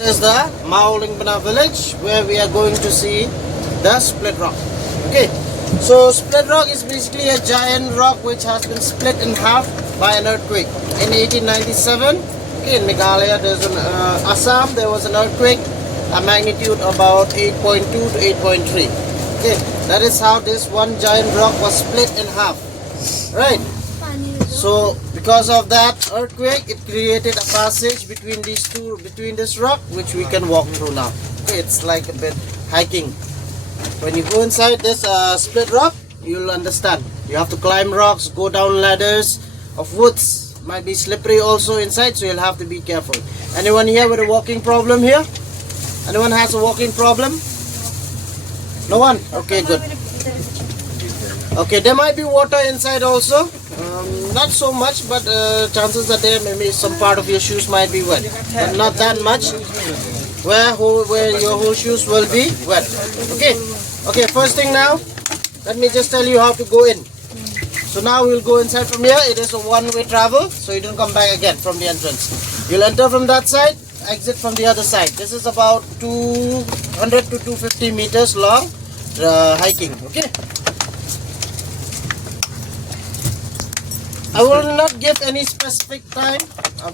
This is the Maolingpana village where we are going to see the split rock. Okay, so split rock is basically a giant rock which has been split in half by an earthquake in 1897. Okay, in Meghalaya, there's an Assam, there was an earthquake, a magnitude about 8.2 to 8.3. Okay, that is how this one giant rock was split in half. Right. So because of that earthquake, it created a passage between this rock, which we can walk through now. Okay, it's like a bit hiking. When you go inside this split rock, you'll understand. You have to climb rocks, go down ladders of woods. Might be slippery also inside, so you'll have to be careful. Anyone here with a walking problem here? Anyone has a walking problem? No one? Okay, good. Okay, there might be water inside also. Not so much, but chances are there maybe some part of your shoes might be wet, but not that much where your whole shoes will be wet. Okay, first thing now, let me just tell you how to go in. So now we'll go inside from here. It is a one-way travel, so you don't come back again from the entrance. You'll enter from that side, exit from the other side. This is about 200 to 250 meters long hiking. Okay, I will not give any specific time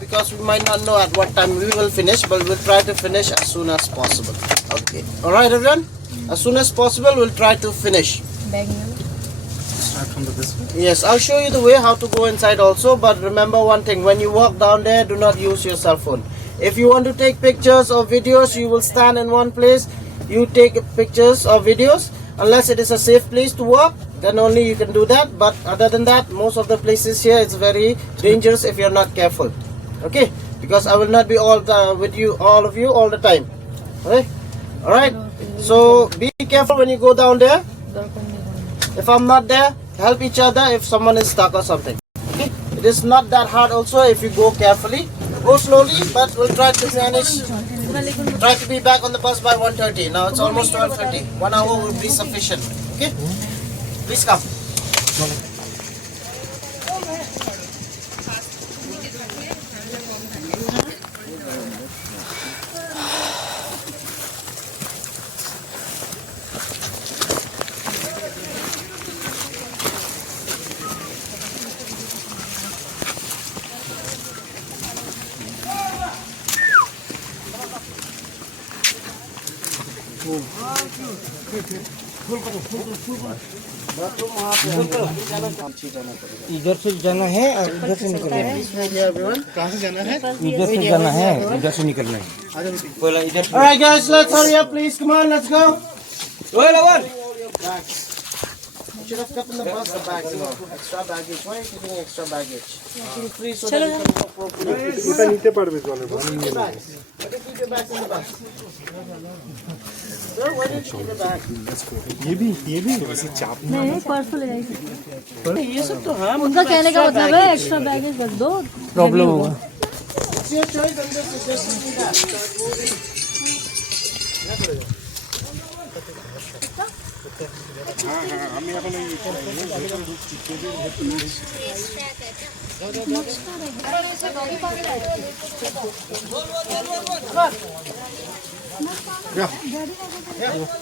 because we might not know at what time we will finish, but we'll try to finish as soon as possible. Okay, alright everyone, as soon as possible we'll try to finish. Start from this way? Yes, I'll show you the way how to go inside also, but remember one thing, when you walk down there, do not use your cell phone. If you want to take pictures or videos, you will stand in one place, you take pictures or videos, unless it is a safe place to walk, then only you can do that. But other than that, most of the places here it's very dangerous if you're not careful. Okay, because I will not be all of you all the time. Okay, all right, so be careful when you go down there. If I'm not there, help each other if someone is stuck or something. Okay, it is not that hard also if you go carefully. Go slowly, but we'll try to manage. Try to be back on the bus by 1:30. Now it's almost 12:30. 1 hour will be sufficient. Okay, please come. इधर से जाना है और इधर से निकलना है। कहाँ से जाना है? इधर से जाना है, इधर से निकलना है। बोला इधर से। Alright guys, let's hurry up please. Come on, let's go. You should have kept in the bus the bags, extra baggage. Why are you keeping extra baggage? Feel free so that you can walk properly. Keep your bags. Why do you keep your bags in the bus? Sir, why do you keep your bag? ये भी वैसे चाप नहीं परसों ले जाएगी। ये सब तो हाँ, उनका कहने का मतलब है एक्स्ट्रा बैगेज बस दो, प्रॉब्लम होगा। It's your choice. I'm just suggesting that.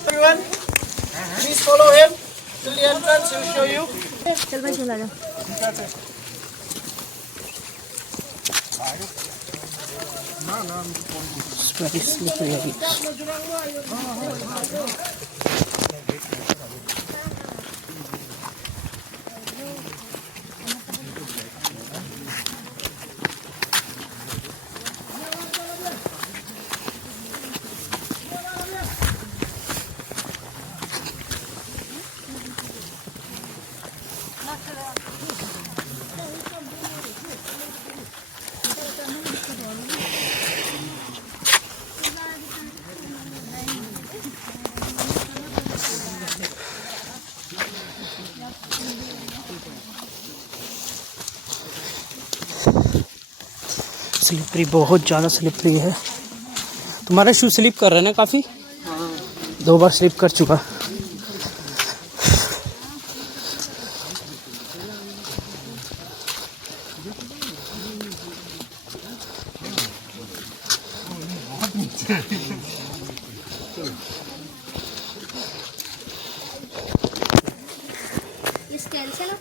Everyone, please follow him till the entrance. He'll show you. चल भाई चला जा। स्लिपरी, बहुत ज़्यादा स्लिपरी है। तुम्हारे शू स्लिप कर रहे हैं ना काफ़ी? हाँ। 2 बार स्लिप कर चुका।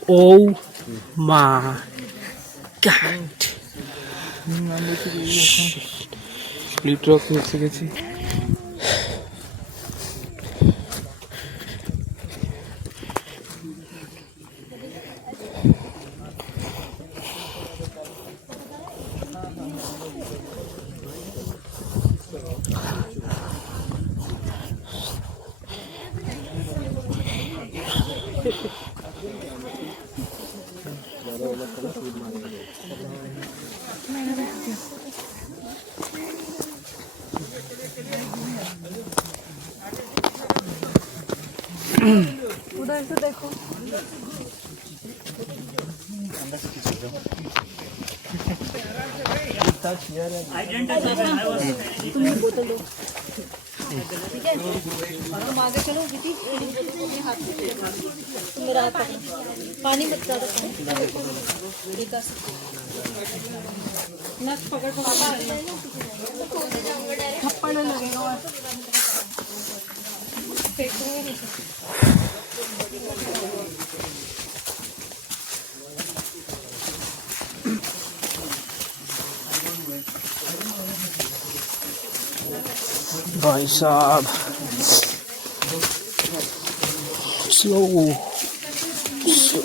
Oh my God. Split rock এসে গেছি। उधर से देखो। तुम्हें बोतल दो, ठीक है? तुम आगे चलो दीदी, तुम मेरा हाथ पकड़ो। पानी मत ज़्यादा पानी। नस पकड़ थप्पड़ लगेगा और फेंकूंगी नीचे। भाई साहब स्लो स्लो।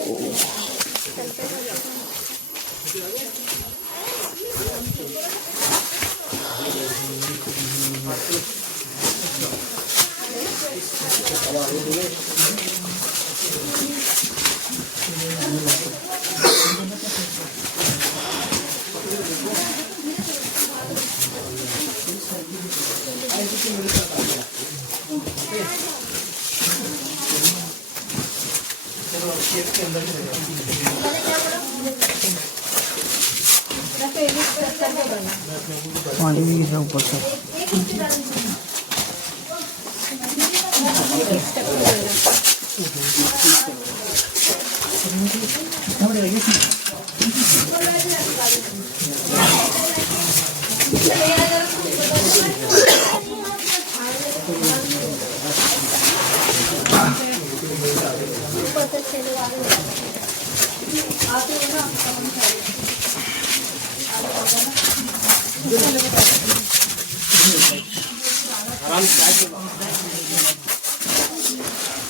पानी भी गिर रहा ऊपर से।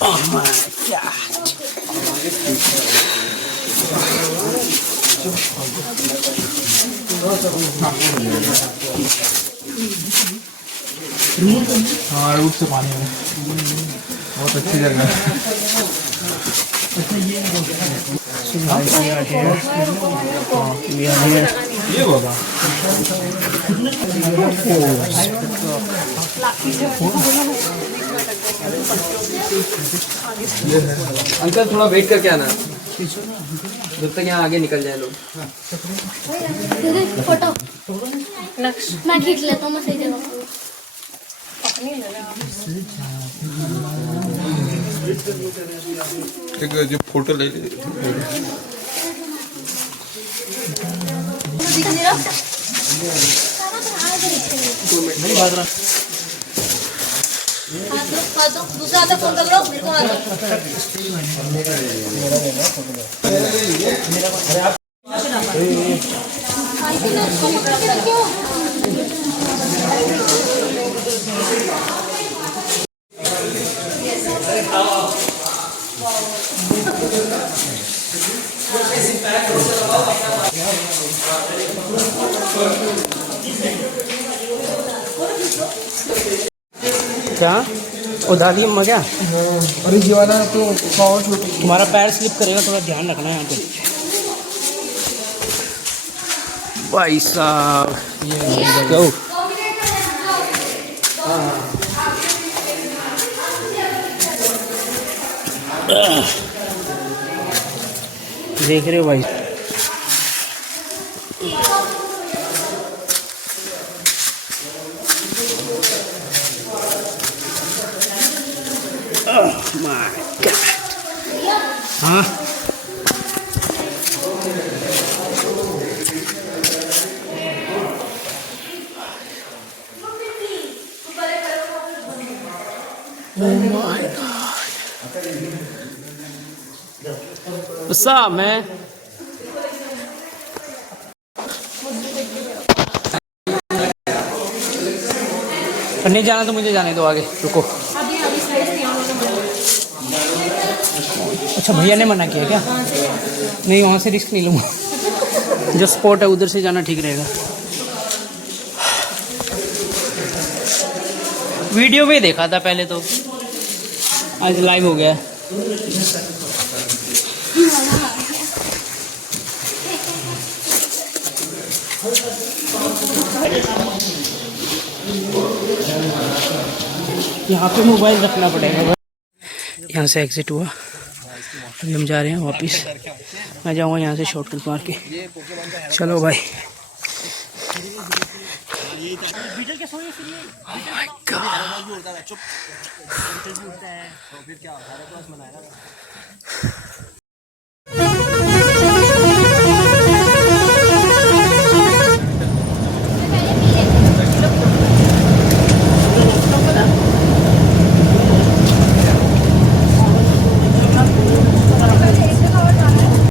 Oh my God. हाँ रूट से पानी में बहुत अच्छी जगह है। ये होगा अंकल थोड़ा वेट करके आना जब तक यहाँ आगे निकल जाए लोग। फोटो मैं खींच लेता हूँ, मैं सही जगह। एक जो फोटो ले ले दूसरा हाथ फोन पकड़ो, मेरे को क्या उड़ा दी अम्मा क्या? अरे ये वाला तो पाँव छोटी। तुम्हारा पैर स्लिप करेगा, थोड़ा ध्यान रखना यहाँ पे। भाई साहब go. देख रहे हो भाई? Oh my God. हाँ मैं नहीं जाना तो मुझे जाने दो आगे, रुको। अच्छा भैया ने मना किया क्या? नहीं वहाँ से रिस्क नहीं लूँगा, जो स्पॉट है उधर से जाना ठीक रहेगा। वीडियो में देखा था पहले तो, आज लाइव हो गया। यहाँ पे मोबाइल रखना पड़ेगा। यहाँ से एग्जिट हुआ, अभी हम जा रहे हैं वापस। मैं जाऊँगा यहाँ से शॉर्टकट मार के। चलो भाई। Oh my God.